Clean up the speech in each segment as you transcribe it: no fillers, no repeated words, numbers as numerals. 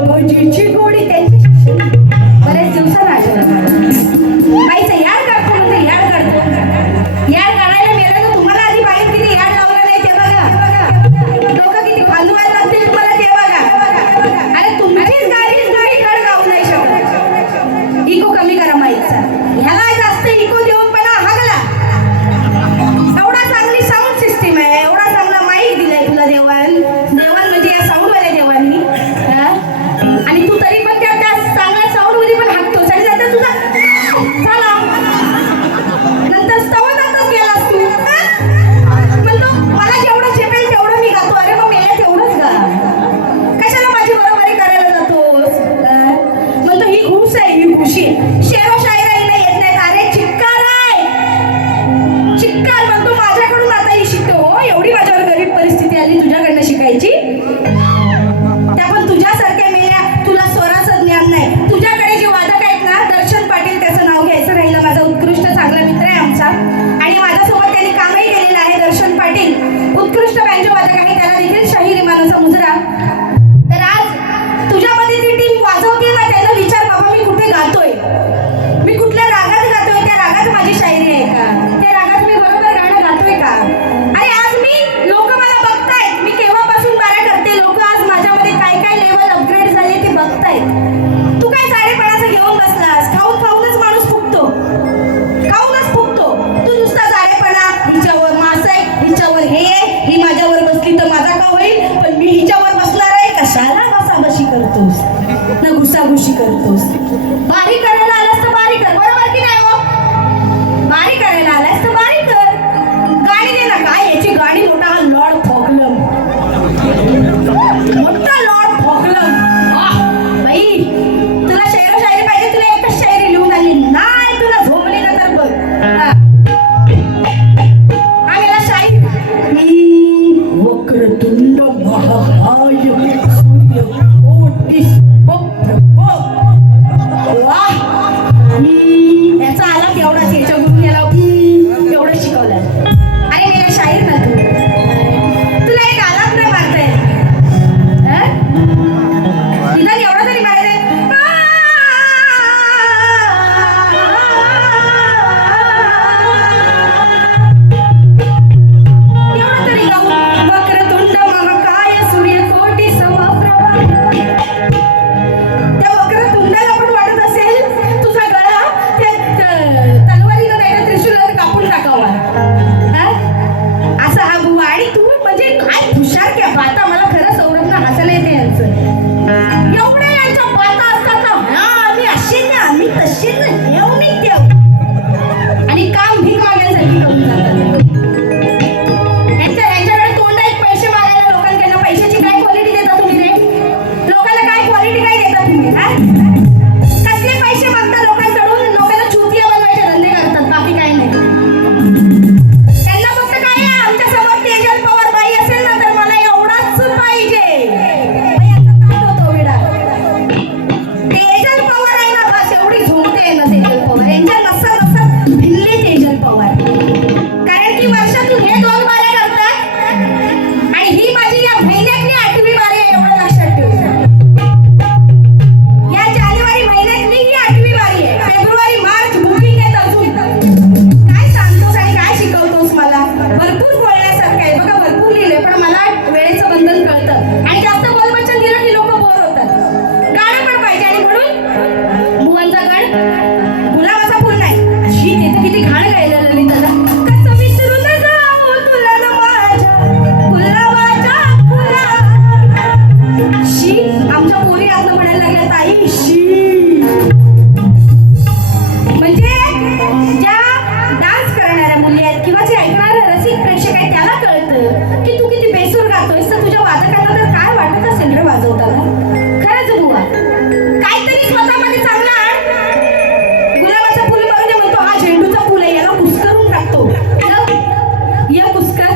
भजीची गोडी त्यांची शिष्य बरेच दिवसांना आठवलं बाईचं याड काढतो म्हणते याड काढतो याड काढायला गेलं तर तुम्हाला आधी बाईत किती याड लावलं नाही ते बघा लोक किती भांडवल लागतील तुम्हाला ते बघा अरे तुमचीच गाडी कड गाऊ नाही शकत इको कमी करा माईचा ह्याला जास्त इको देऊन पण हागला एवढा चांगली साऊंड सिस्टीम आहे एवढा चांगला माईक दिलाय तुला देवान म्हणजे या साऊंडवाल्या देवांनी आणि तू तरी पण त्या चांगल्या साऊंड मध्ये पण हाकतोस आणि नंतर तुझा झाला नंतर स्तवनातच गेलास तू म्हणतो मला जेवढं झेपेल तेवढं मी गातो अरे मग मेल्या तेवढंच गा कशाला माझी बरोबरी करायला जातोस म्हणतो ही घुस आहे ही घुशी शेरो शायराईला येत नाही अरे चिक्कार आहे चिक्कार म्हणतो माझ्याकडून आता ही शिकतो हो एवढी माझ्यावर गरीब परिस्थिती आली तुझ्याकडनं शिकायची त्या पण तुझ्यासारख्या मेल्या तुला स्वराचं ज्ञान नाही तुझ्याकडे जे वादक आहेत ना दर्शन पाटील त्याचं नाव घ्यायचं राहिलं माझा उत्कृष्ट चांगला मित्र आहे आमचा आणि माझ्यासोबत त्यांनी कामही केलेलं आहे दर्शन पाटील उत्कृष्ट बँजो वादक आहे त्याला देखील शाहीर इमानाचा मुजरा तर आज तुझ्यामध्ये ती टीम वाजवते ना त्यांना विचार बाबा मी कुठे गातोय मी कुठल्या रागात गातोय त्या रागात माझी शायरी आहे का त्या रागात मी बरोबर गाणं गातोय का अरे आज मी लोक मला बघतायत मी केव्हापासून बारा करते लोक आज माझ्यामध्ये काय काय लेवल अपग्रेड झाले ते बघतायत तू काय साडेपणाचं घेऊन बसलास खाऊनच माणूस फुगतो तू नुसता साडेपणा हिच्यावर मास आहे हिच्यावर हे आहे ही माझ्यावर बसली तर माझा का होईल पण मी हिच्यावर बसणार आहे कशाला बसाबशी करतोस ना घुसाघुशी करतोस बारी करायला आलास तर बारी कर बरोबर की नाही हो बारी करायला आलास तर बारी कर गाणी दे ना काय याची गाणी मोठा हा लॉर्ड फॉकलम मोठा लॉर्ड फॉकलम बाई तुला शेरो शायरी पाहिजे तुला एकच शायरी लिहून आली नाही तुला झोपली ना तर बघ आम्हाला शायरी वक्रतुंड महाकाय सूर्यकोटि समप्रभ वाह याचा आला तेवढाच याच्या गुरुने याला तेवढं शिकवलं अरे मेरा शाहीर ना तू तुला एक आलाप नाही मारता येत निदान एवढा तरी मारता येत एवढं तरी गाऊ वक्रतुंड महाकाय सूर्यकोटि समप्रभ त्या वक्रतुंडाला पण वाटत असेल तुझा गळा तलवारीनं नाही त्रिशूलानं कापून टाकावा असा हा बुवा आणि तू म्हणजे काय हुशार क्या बाता मला खरं सौरभना हसायला येते यांचं एवढे यांच्या बाता असतात ना आम्ही असे ना आम्ही तसे ना हेव नाही तेव आणि काम भीक मागायसाठी करून जातात यांच्याकडे तोंड आहेत पैसे मागायला लोकांकडनं पैशाची काय क्वालिटी देता तुम्ही रे लोकांना काय क्वालिटी काय देता तुम्ही कसले पैसे मागता लोकांकडून लोकांना चुतिया बनवायचे धंदे करतात बाकी काय नाही त्यांना फक्त काय आमच्या समोर तेजल पवार बाई असेल ना तर मला एवढाच पाहिजे होतो विडा तेजल पवार आहे ना बस एवढी झोंबते ना तेजल पवार यांच्या नसा नसा भिल्ले तेजल पवार कारण की वर्षातून हे 2 बारे करतात आणि ही माझी या महिन्यातली 8वी बारी आहे एवढं लक्षात ठेव या जानेवारी महिन्यातली ही 8वी बारी आहे फेब्रुवारी मार्च बुकिंग आहे अजून काय सांगतोस आणि काय शिकवतोस मला भरपूर बोलण्यासारखं आहे बघा भरपूर लिहिलंय पण मला वेळेचं बंधन कळतं आणि जास्त बोलबच्चन दिलं की लोक बोर होतात गाणं पण पाहिजे आणि म्हणून बुवांचा गण गुलाबाचा फुल नाही शी तिथे किती घाण गायलं ललिताला कसं विसरून जाऊ तुला ना माझ्या गुलाबाच्या फुला शी आमच्या पोरी आतलं म्हणायला लागल्या ताई शी म्हणजे ज्या डान्स करणाऱ्या मुली आहेत किंवा जे ऐकणारे रसिक प्रेक्षक आहेत त्याला कळतं की तू किती बेसूर गातोयस तर तुझ्या वादकांना तर काय वाटत असेल रे वाजवताना खरंच बुवा काहीतरी स्वतःमध्ये चांगलं आण गुलाबाचा फुल बघू दे म्हणतो हा झेंडूचा फुल आहे याला कुस्करून टाकतो या कुस्कर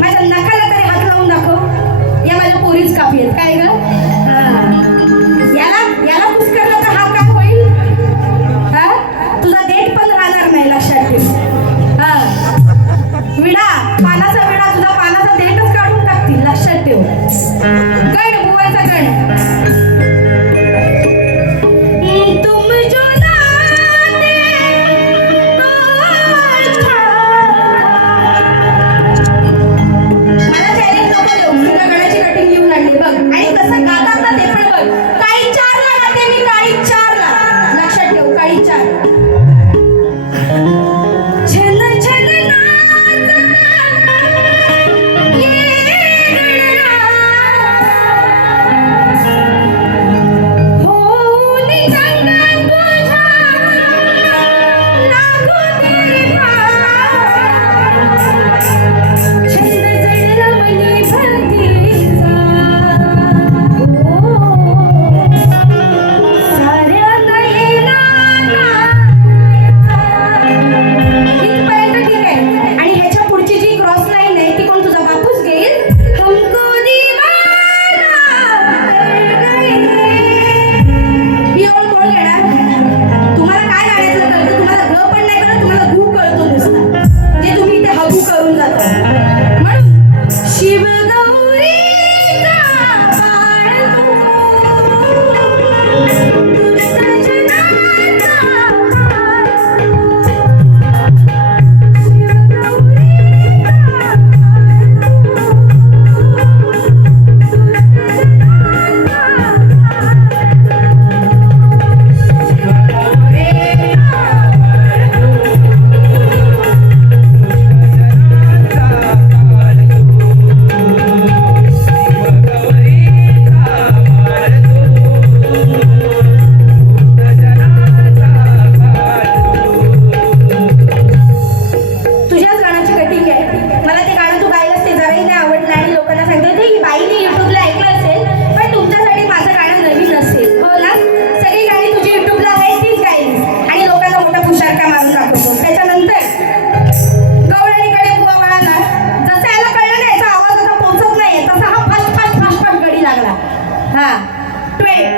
माझ्या नखाला तरी हात लावून दाखव या माझ्या पोरीच कापी आहेत काय ग याला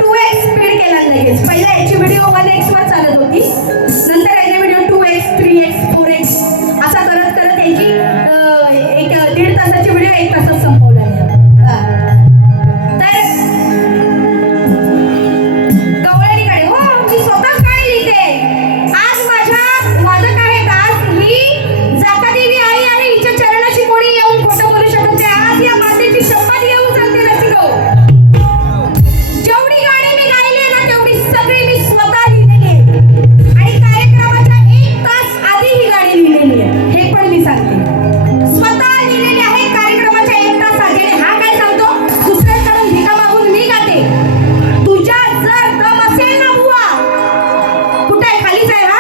2x स्पीड केला लगेच. पहिला याची व्हिडिओ 1x वर चालत होती, नंतर याची व्हिडिओ 2x 3x 4x असा करत करत याची एक 1.5 तासाची व्हिडिओ 1 तासात संपवला. तर गवळणीकडे हो मी स्वतःच गाणी लिहिते. आज माझं काय आहे, आज ही जाकादेवी आई आणि हिच्या चरणाशी कोणी येऊन खोटं बोलू शकत नाही. आज या मातेची शपथ घेऊन सांगते रसिको, जेवढी गाणी मी गायली आहे ना तेवढी सगळी मी स्वतः लिहिलेली आहे आणि कार्यक्रमाच्या 1 तास आधी ही गाणी लिहिलेली आहे, हे पण मी सांगते. स्वतः लिहिलेली आहे कार्यक्रमाच्या 1 तास आधी. आणि हा काय सांगतो, दुसऱ्यांकडून भिका मागून मी गाते. तुझ्या जर दम असेल ना बुवा, कुठे आहे, खालीच आहे हा,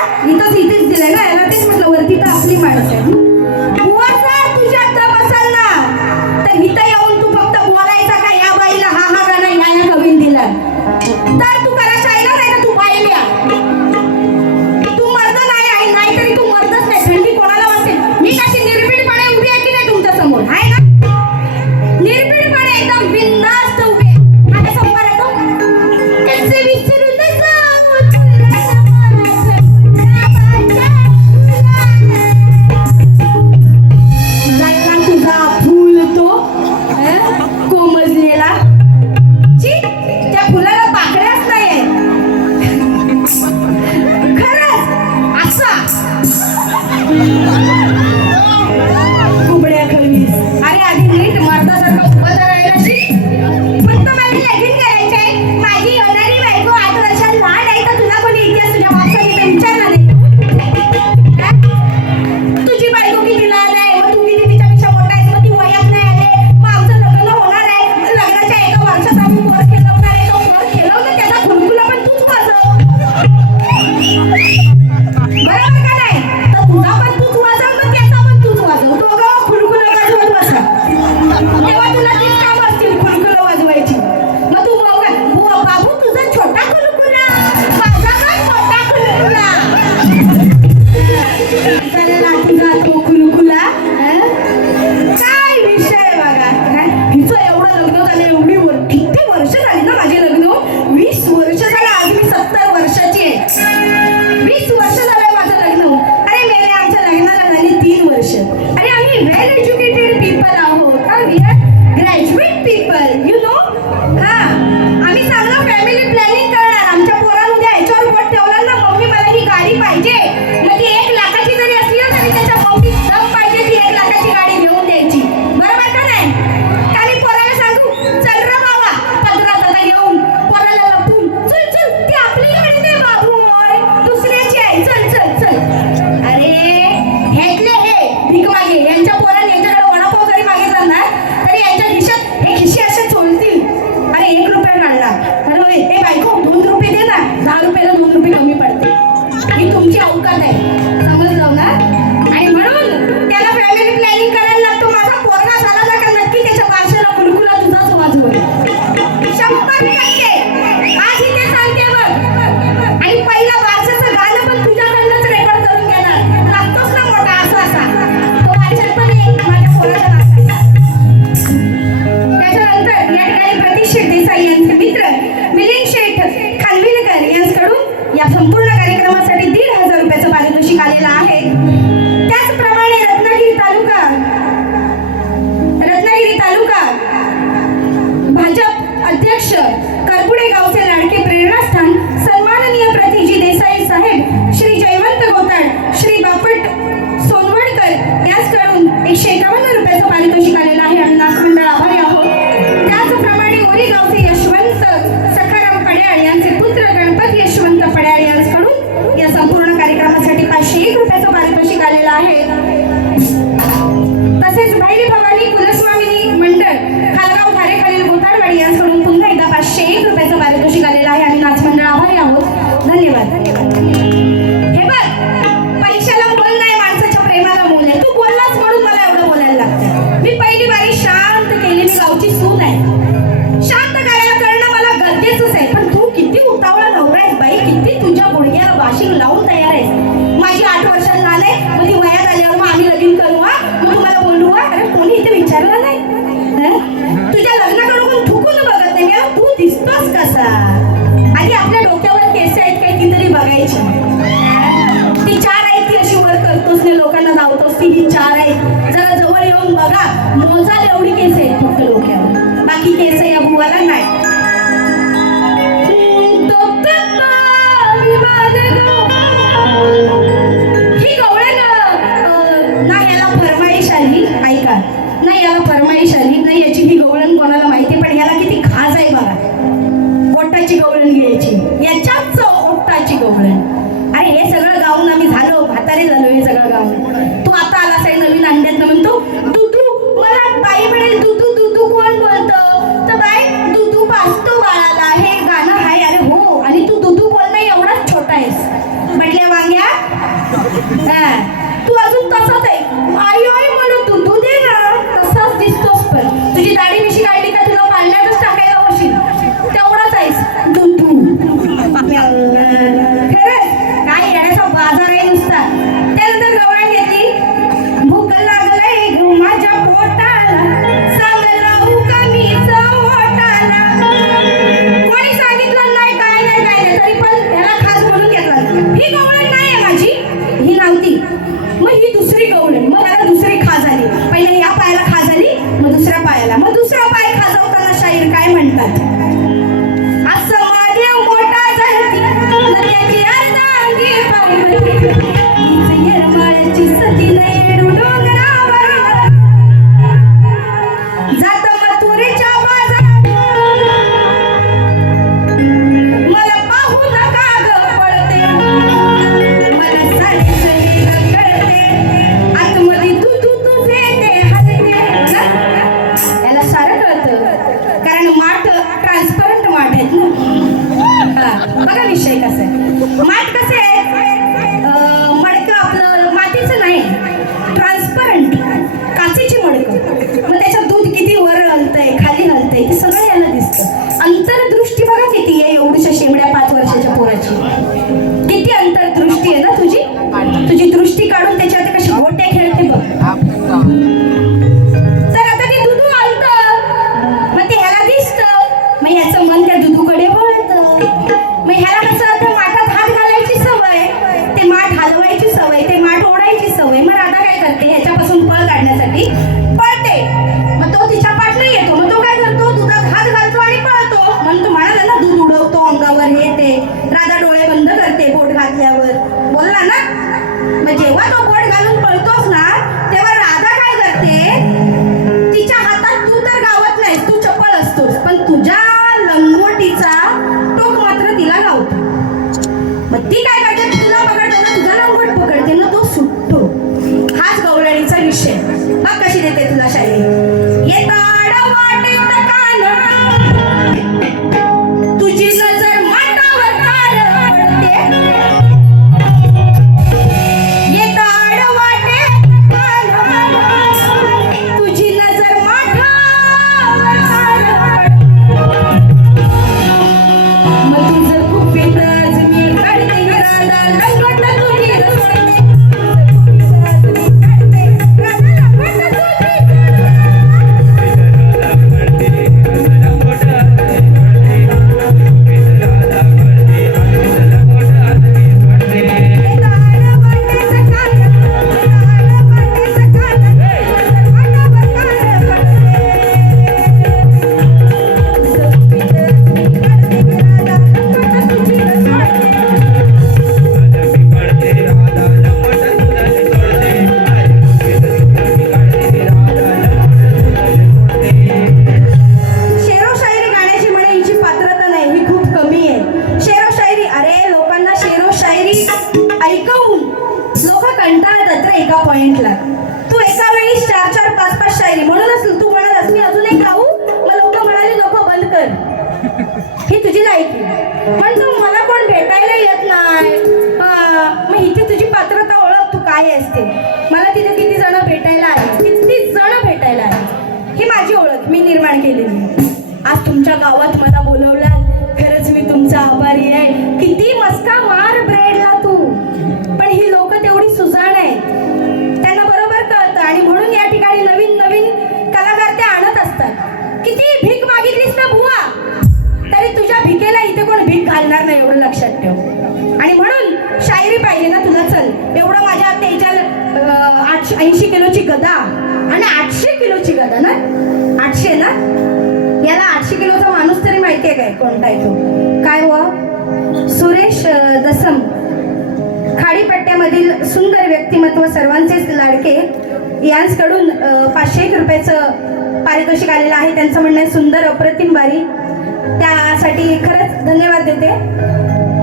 इथेच दिलंय ना, याला तेच म्हटलं वरती तर आपली माणसं आहे. बुवा जर तुझ्यात दम असेल ना तर इथं येऊन तू फक्त बोलायचा का या बाईला हा हा गाणं या कवीन दिला, तर तू करा शायला नाही तर तू बाईल्या. तू मर्द नाही, नाहीतरी तू मर्दच नाही. थंडी कोणाला वाटते, मी कशी निर्भीडपणे उभी आहे की नाही तुमच्या समोर, आहे ना, निर्भीडपणे एकदम बिनधास्त उभी आहे. माझ्या समोर येतो कसे विसरून जाऊ तुला लागला तुझा फुल तो कोमजलेला. ची त्या फुलाला पाकळ्याच नाही ओटाची गवळण घ्यायची, याच्याच ओटाची गवळण. अरे हे सगळं गाऊन आम्ही झालो, म्हातारे झालो हे सगळं गाऊन. तू आता आलास आहे नवीन अंड्यात म्हणतो दुधू, मला बाई म्हणेल दुधू दुधू कोण बोलतं, तर बाई दुधू पाजतो बाळाला, हे गाणं आहे. अरे हो, आणि तू दुधू बोलणं एवढाच छोटा आहेस. म्हटले वांग्या तू अजून तसाच आहे, आई आई मला दुधू दे ना, तसाच दिसतोस. पण तुझी दाढी मिशी काढली का तुला पाळण्यातच टाकायला होशील, तेवढाच आहेस दुधू. खरंच काय येण्याचा बाजार आहे नुसता. त्यानंतर गवळण घेतली, भूक लागलंय ग माझ्या पोटाला, सांग राहू का मी ओटाला. कोणी सांगितलं नाही काय नाही काय नाही, तरी पण याला खास म्हणून घेतला. ही गवळण नाही आहे माझी, ही नव्हती. मग ही दुसरी गवळण, मग याला दुसरी खास आली. पहिले या पायाला खास आली, मग दुसऱ्या पायाला, मग दुसरा पाय खाजवताना शाहीर काय म्हणतात, असं महादेव मोठा झालती नद्याची अर्धांगी पार्वती, हीच येरमाळ्याची सती नयडू डोंगरावर, जात मथुरेच्या बाजारात, मला पाहू नका ग पळते, मला साडी कळते, आतमध्ये दुधू तुझे ते हलते. याला सारं कळतं, कारण माठ ट्रान्सपरंट माठ आहेत ना. बघा विषय कसा आहे, माठ कसे आहे, मडकं आपलं मातीचं नाही, ट्रान्सपरंट काचेची मडकं. मग त्याच्यात दूध किती वर हलतंय खाली हलतंय ते सगळं याला दिसतं. अंतरदृष्टी बघा किती आहे एवढ्याशा शेमड्या 5 वर्षाच्या पोराची. किती अंतरदृष्टी आहे ना तुझी, तुझी दृष्टी काढून त्याच्यात कशी गोट्या खेळते बघ. तर आता ते दुधू आलतं, मग ते ह्याला दिसतं, मग ह्याचं मन त्या दुधूकडे वळतं. मग ह्याला कसं त्या माठात हात घालायची सवय, ते माठ हलवायची सवय, ते माठ ओढायची सवय. मग राधा काय करते, ह्याच्यापासून पळ काढण्यासाठी पळते. मग तो तिच्या पाठ नाही येतो, मग तो काय करतो, दुधात हात घालतो आणि पळतो. म्हणून तो म्हणाला ना दूध उडवतो अंगावर हे ते. राधा डोळे बंद करते बोट घातल्यावर, बोलला ना. मग जेव्हा तो बोट घालून पळतोस ना, तेव्हा राधा काय करते, तिच्या हातात तू तर गावत नाहीस, तू चप्पल असतोस, पण तुझ्या लंगोटीचा टोक मात्र तिला गावतो. मग ती काय करते, तुला पकडताना तुझा लंगोट पकडते ना, तो सुटतो. हाच गवळणीचा विषय. मग कशी देते तुला शायरी, येता वाटेत कान, तुझी नजर माठावर कान पडते, येता वाटेत कान, तुझी नजर माठावर कान पडते. मग तुझं खूप आज मी काढते राधा लंगोट तुझी रसते, एका पॉइंटला. तू एका वेळी 4-4, 5-5 शायरी म्हणूनच तू म्हणालास मी अजून एक गाऊ, मग लोक म्हणाले नको बंद कर. ही तुझी लायकी, पण तू मला कोण भेटायला येत नाही. मग इथे तुझी पात्रता ओळख, तू काय असते. मला तिथे किती जण भेटायला आले, किती जण भेटायला आले, ही माझी ओळख मी निर्माण केलेली. आज तुमच्या गावात मला बोलवलं, खरंच मी तुमचा आभारी आहे. किती मस्का मार ब्रेडला तू, पण ही लोक तेवढी सुजाण आहेत, त्यांना बरोबर कळतं. आणि म्हणून या ठिकाणी नवीन नवीन कलाकार ते आणत असतात. किती भीक मागितलीस ना बुवा, तरी तुझ्या भिकेला इथे कोण भीक घालणार नाही, एवढं लक्षात ठेव. आणि म्हणून शायरी पाहिजे ना तुला, चल एवढं माझ्या तेजाल 80 किलोची गदा आणि 800 किलोची गदा ना, 800 ना, याला 800 किलोचा माणूस तरी माहितीये काय कोणता आहे तो, काय व सुरेश दसम. खाडीपट्ट्यामधील सुंदर व्यक्तिमत्व, सर्वांचेच लाडके, यांकडून 500 रुपयाचं पारितोषिक आलेलं आहे. त्यांचं म्हणणं आहे, सुंदर अप्रतिम बारी, त्यासाठी खरंच धन्यवाद देते.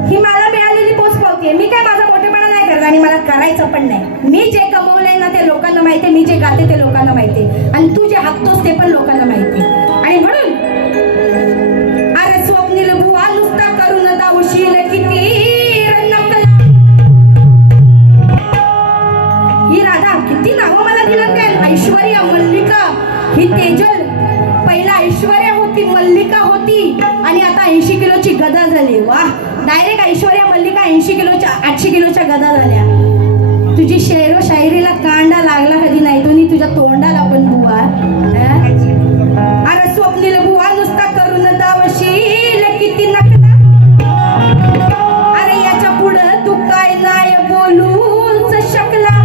ही मला मिळालेली पोचपावती आहे. मी काय माझा मोठेपणा नाही करत आणि मला करायचं पण नाही. मी जे कमवलंय ना ते लोकांना माहिती आहे, मी जे गाते ते लोकांना माहिती आहे आणि तू जे हाकतोस ते पण लोकांना माहिती आहे. आणि म्हणून अरे स्वप्नील बुवा नुसता करून दावशील किती नकला. ही राधा किती नावं मला दिलं काय. ऐश्वर्या, मल्लिका, ही तेजल. पहिला ऐश्वर्या होती, मल्लिका होती आणि आता 80 किलोची गदा झाली. वाह, डायरेक्ट ऐश्वर्या मल्लिका 80 किलोच्या 800 किलोच्या गदा झाल्या. तुझी शेरो शायरीला कांडा लागला कधी नाही तो, नी तुझ्या तोंडाला पण बुवा. अरे स्वप्नील बुवा नुसता करून दावशील किती नकला. अरे याच्या पुढं तू काय नाही बोलूच शकला.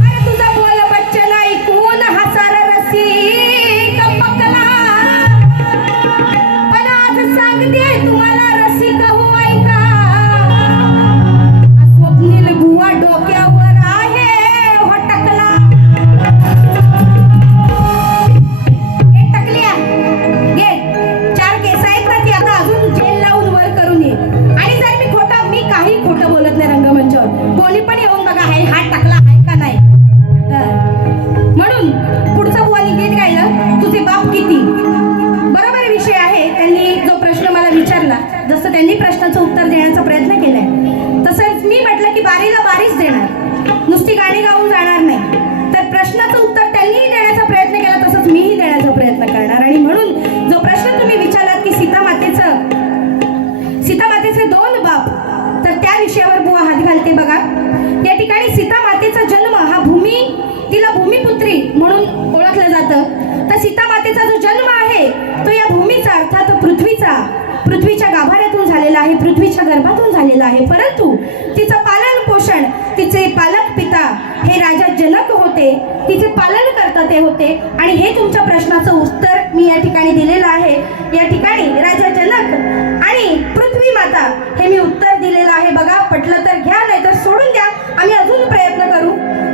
अरे तुझा बोल बच्चन ऐकून हसार रसिक पकला. पण आज सांगते तुम्हाला रसिक हो ऐका. स्वप्नील बुवा डोक्यावर आहे हो टकला. हे टकल्या घे, 4 केस आहेत ना, ती आता अजून जेल लावून वर करून ये. आणि जर मी काही खोटं बोलत नाही रंगमंचावर. कोणी पण येऊन बघा हे हात टाकला आहे का नाही. म्हणून पुढचा बुवानी गीत गायलं, तुझे बाप किती. बरोबर विषय आहे. त्यांनी जो प्रश्न मला विचारला, जसं त्यांनी प्रश्नाचं उत्तर देण्याचा प्रयत्न केलाय तसंच मी म्हटलं की बारीला बारीच देणार, नुसती गाणी गाऊन जाणार नाही. तर प्रश्नाचं उत्तर त्यांनीही देण्याचा प्रयत्न केला तसंच मीही देण्याचा प्रयत्न करणार. आणि म्हणून जो प्रश्न तुम्ही विचारलात की सीता मातेचे 2 बाप, तर त्या विषयावर बुवा हात घालते बघा. या ठिकाणी सीता मातेचा जन्म हा तिला भूमिपुत्री म्हणून ओळखलं जातं. तर सीता मातेचा जो जन्म आहे तो या भूमीचा अर्थात पृथ्वीच्या गाभाऱ्यातून झालेला आहे, पृथ्वीच्या गर्भातून झालेला आहे. परंतु तिचं पालन पोषण, तिचे पालक पिता हे राजा जनक होते, तिचे पालन करता ते होते. आणि हे तुमच्या प्रश्नाचं उत्तर मी या ठिकाणी दिलेलं आहे. या ठिकाणी राजा जनक आणि पृथ्वी माता हे मी उत्तर दिलेलं आहे. बघा, पटलं तर घ्या, नाही तर सोडून द्या, आम्ही अजून प्रयत्न करू.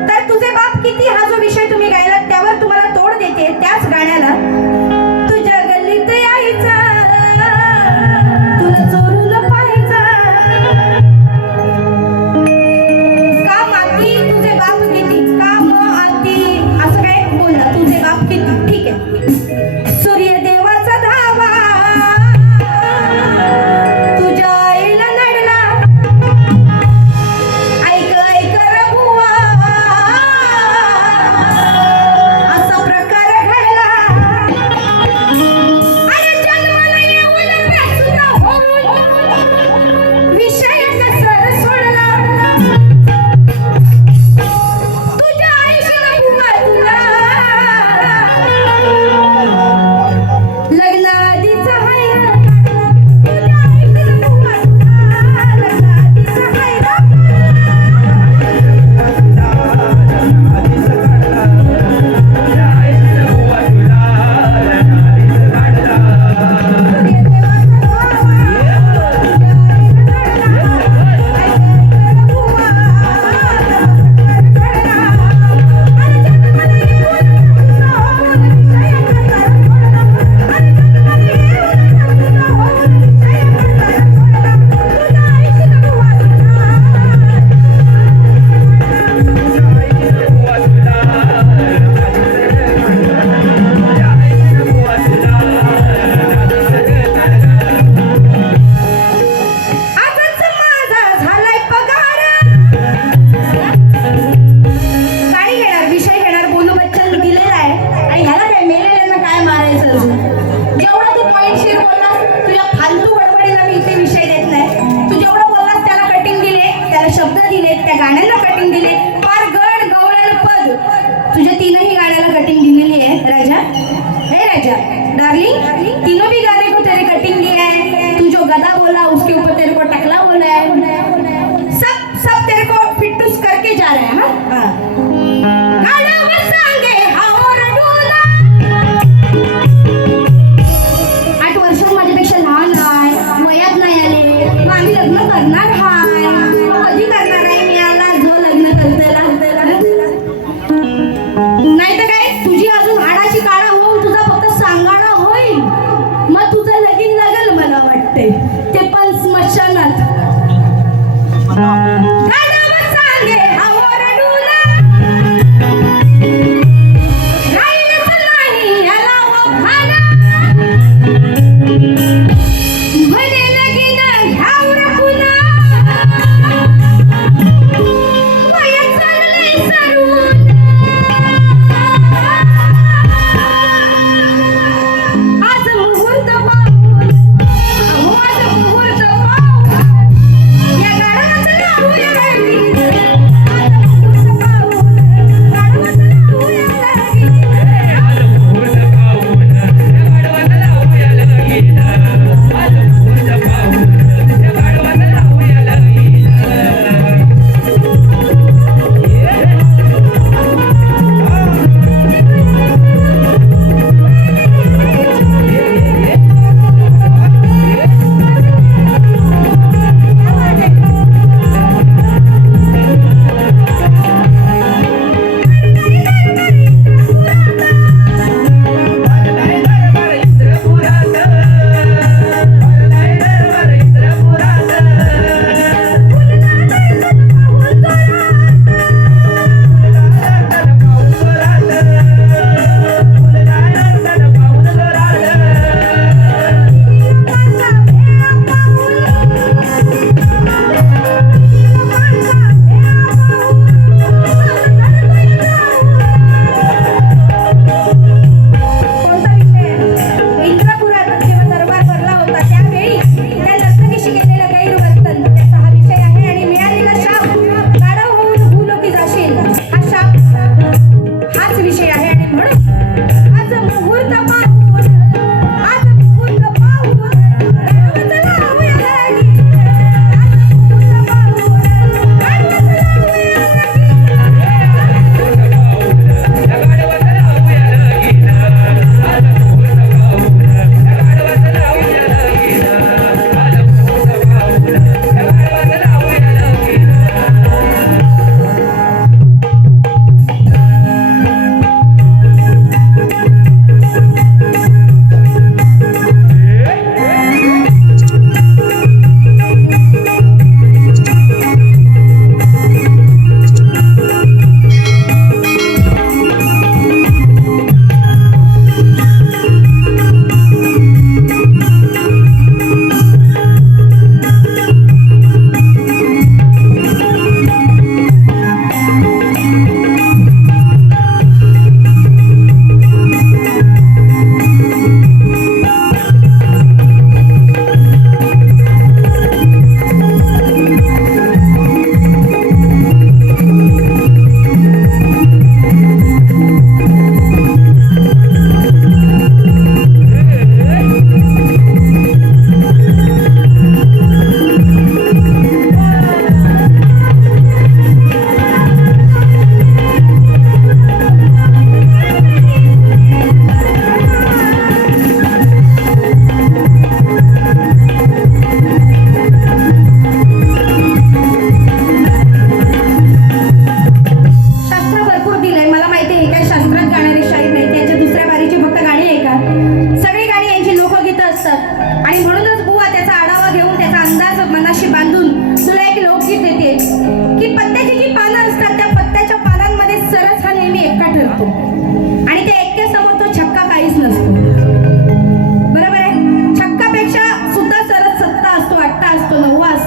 तर तुझे बाप किती हा जो विषय तुम्ही गायला त्यावर तुम्हाला तोड देते त्याच गाण्याला. तुझ्या गल्लीत यायचा, तुला चोरून पाहायचा. का माती तुझे बाप किती, का आती असं काय बोलला. तुझे बाप किती, ठीक आहे. सूर्यदेवाचा धावा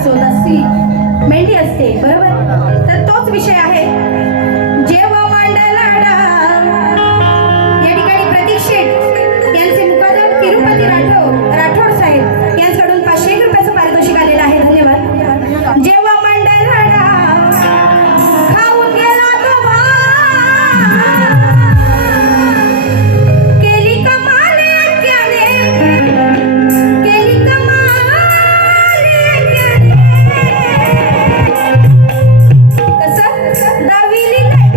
असतो, दासी मेंढी असते, बरोबर. तर तोच विषय आहे. जेव्हा मांडला डाव, या ठिकाणी प्रतीक शेठ यांचे मुकादम तिरुपती राठोड साहेब यांच्याकडून 500 रुपयाचं पारितोषिक आलेलं आहे. धन्यवाद. जेव्हा मांडला डाव, खाऊन गेला तो केली कमाल केली कमाल कसं दाविली नाही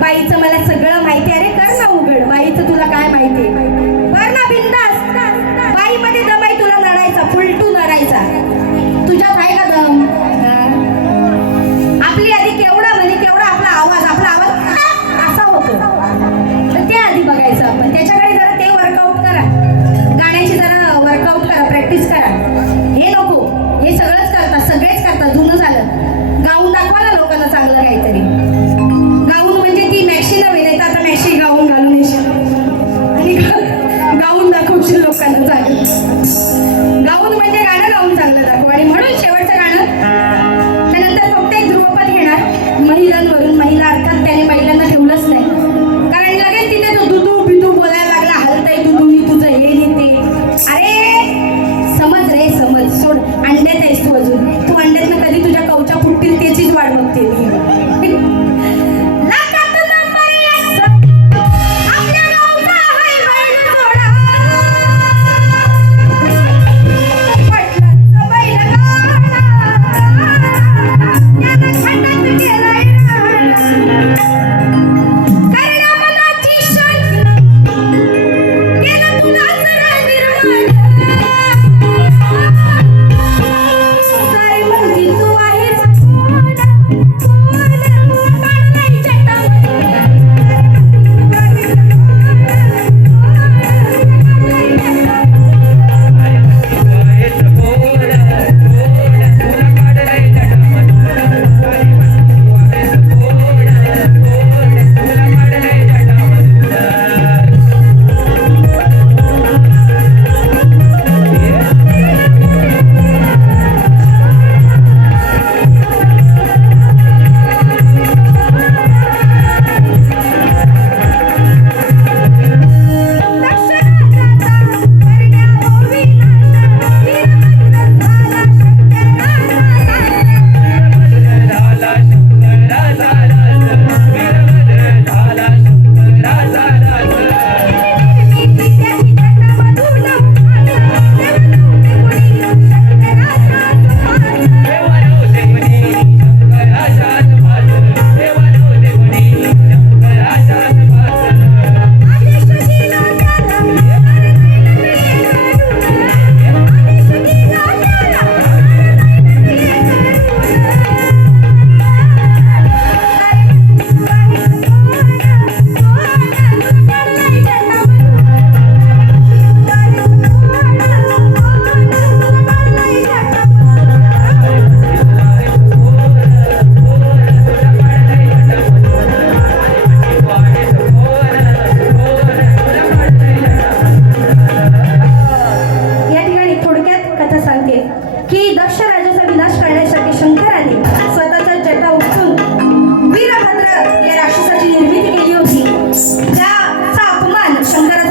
बाईचं मला सगळं माहिती. अरे कर ना उघड, बाईचं तुला काय माहिती, कर ना बिंदास. बाईमध्ये दम आहे, तुला नडायचा, फुलटू नडायचा. तुझ्यात आहे का दम? आपली आधी केवढा म्हणजे केवढा आपला आवाज असा होतो, तर ते आधी बघायचं आपण. त्याच्याकडे जरा ते वर्कआउट करा, गाण्याची जरा वर्कआउट करा, प्रॅक्टिस करा. हे नको, हे सगळंच करतात, सगळेच करतात. जुनं झालं, गाऊन दाखवा ना लोकांना चांगलं काहीतरी. मॅक्सी नव्हे, नाही तर आता मॅक्सी गाऊन घालून येशील आणि गाऊन दाखवशील लोकांना चांगलं. गाऊन म्हणजे गाणं गाऊन चांगलं दाखव. आणि म्हणून शेवटचं गाणं त्यानंतर फक्त एक ध्रुवपद घेणार महिलांवरून. महिला अर्थात त्याने महिलांना ठेवलंच नाही, कारण लगेच तिथे तो दुदू बिदू बोलायला लागला, हलतय दुदू मी तुझं हे नेते. अरे समज रे समज, सोड. अंड्यात आहेस तू अजून, तू अंड्यातनं कधी तुझ्या कवच्या फुटतील त्याचीच वाट बघते मी.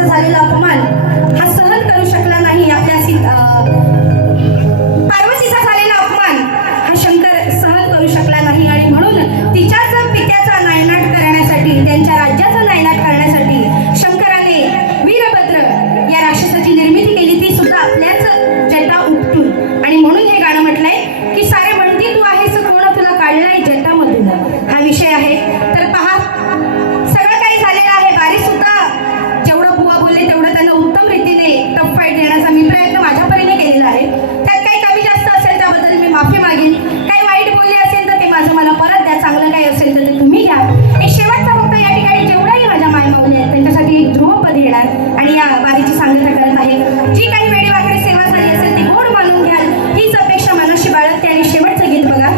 झालेला अपमान हा सहन करू शकला नाही. आपल्या पार्वतीचा आहेत. त्यात काही कमी जास्त असेल त्याबद्दल मी माफी मागेन. काही वाईट बोलले असेल तर ते माझं मला परत द्या. चांगलं काही असेल तर ते तुम्ही घ्या. एक शेवटचा फक्त या ठिकाणी जेवढाही माझ्या मायमाऊल्या आहेत त्यांच्यासाठी एक ध्रुवपद येणार आणि या वारीची सांगता करत आहे. जी काही वेळेवाकडे सेवा झाली असेल ती गोड मानून घ्याल हीच अपेक्षा मनाशी बाळगते. आणि शेवटचं गीत बघा.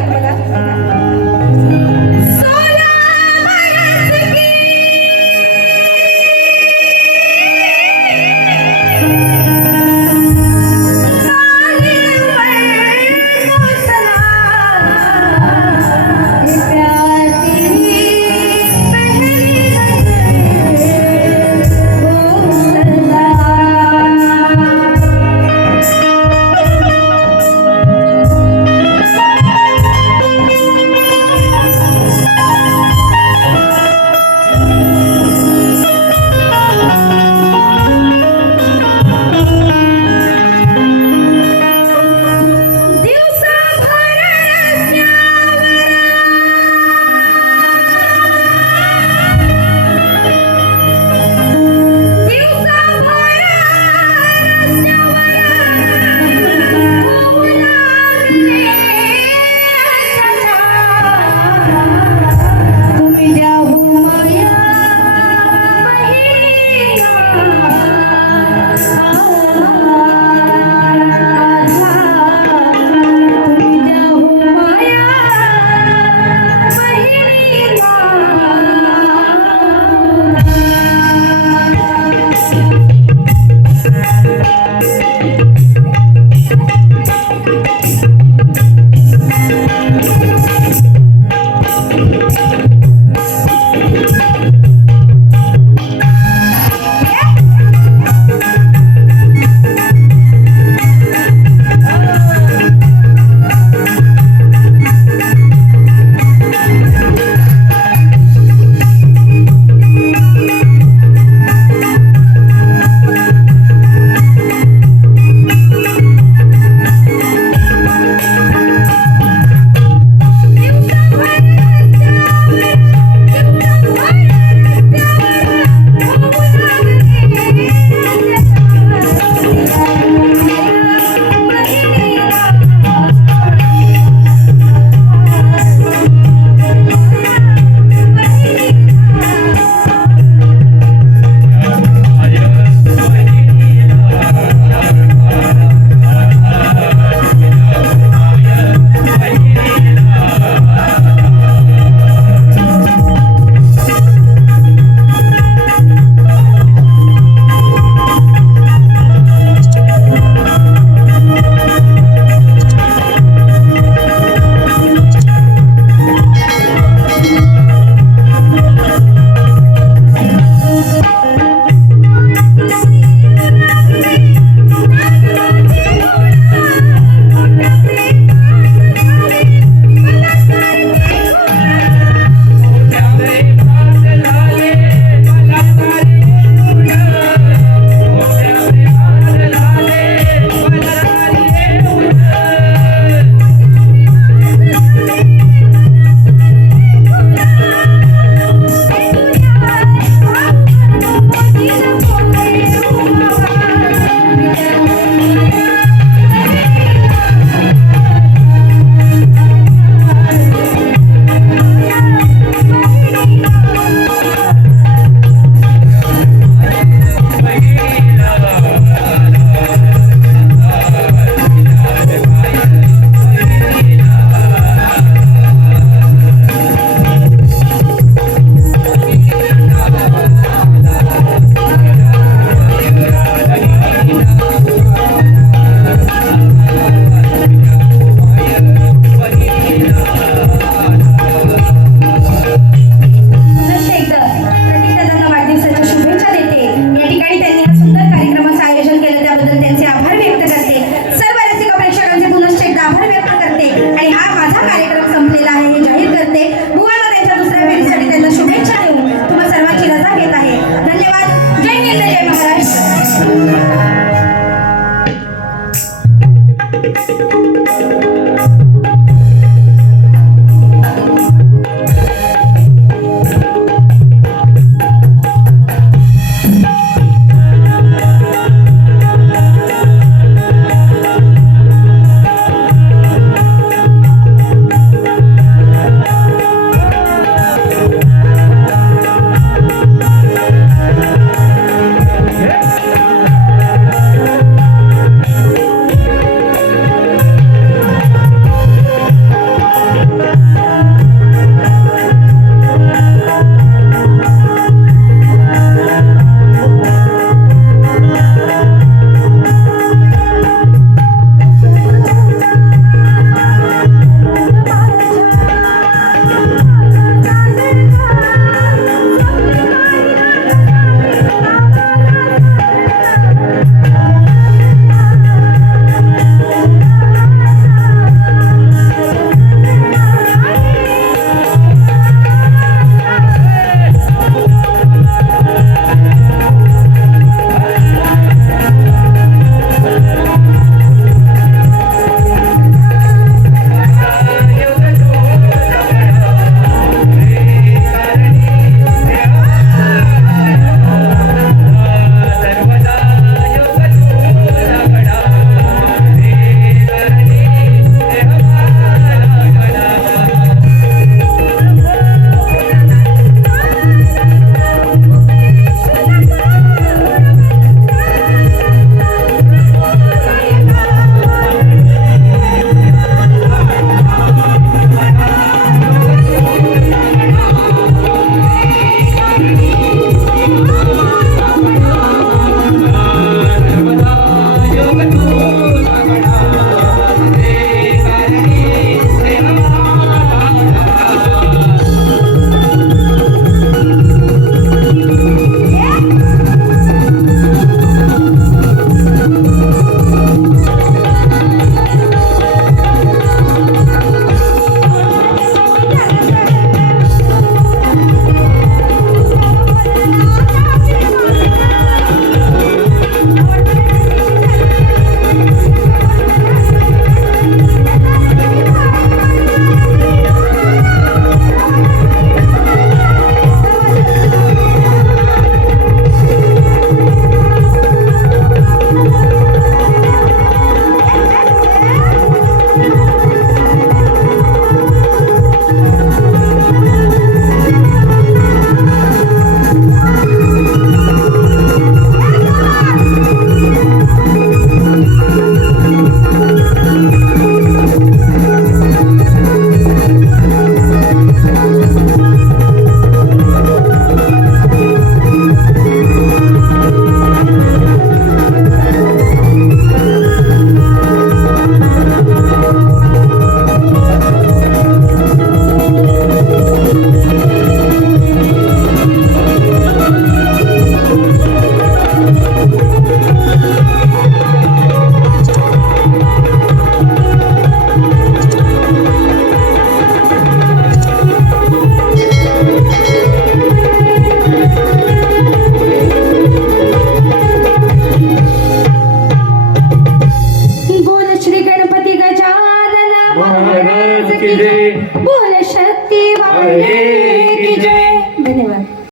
आहे